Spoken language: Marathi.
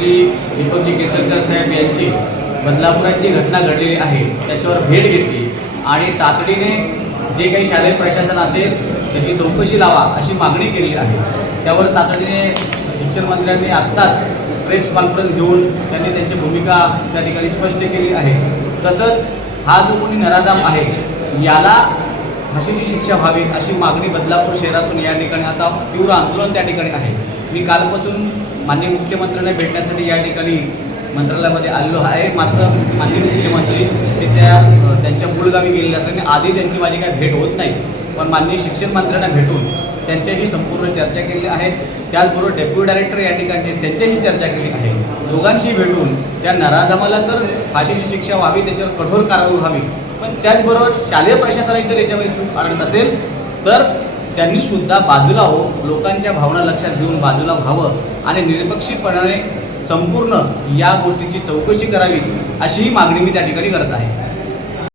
श्री दीपकजी केसरकर साहेब यांची बदलापुरात जी घटना घडलेली आहे त्याच्यावर भेट घेतली. आणि तातडीने जे काही शालेय प्रशासन असेल त्याची चौकशी लावा अशी मागणी केली आहे. त्यावर तातडीने शिक्षण मंत्र्यांनी आत्ताच प्रेस कॉन्फरन्स घेऊन त्यांनी त्यांची भूमिका त्या ठिकाणी स्पष्ट केली आहे. तसंच हा जो कोणी नराधाम आहे याला फाशीची शिक्षा व्हावी अशी मागणी बदलापूर शहरातून या ठिकाणी आता तीव्र आंदोलन त्या ठिकाणी आहे. मी कालपासून माननीय मुख्यमंत्र्यांना भेटण्यासाठी या ठिकाणी मंत्रालयामध्ये आलेलो आहे. मात्र माननीय मुख्यमंत्री ते त्या त्यांच्या मूळगावी गेलेले असल्याने आधी त्यांची माझी काही भेट होत नाही. पण माननीय शिक्षण मंत्र्यांना भेटून त्यांच्याशी संपूर्ण चर्चा केली आहे. त्याचबरोबर डेप्युटी डायरेक्टर या ठिकाणचे त्यांच्याशी चर्चा केली आहे. दोघांशी भेटून त्या नराधमाला तर फाशीची शिक्षा व्हावी त्याच्यावर कठोर कारवाई व्हावी. पण त्याचबरोबर शालेय प्रशासनाने जर याच्यामध्ये चूक आढळत असेल तर त्यांनी सुद्धा बाजूला हो लोकांच्या भावना लक्षात घेऊन बाजूला व्हावं आणि निरपेक्षपणाने संपूर्ण या गोष्टीची चौकशी करावी अशीही मागणी मी त्या ठिकाणी करत आहे.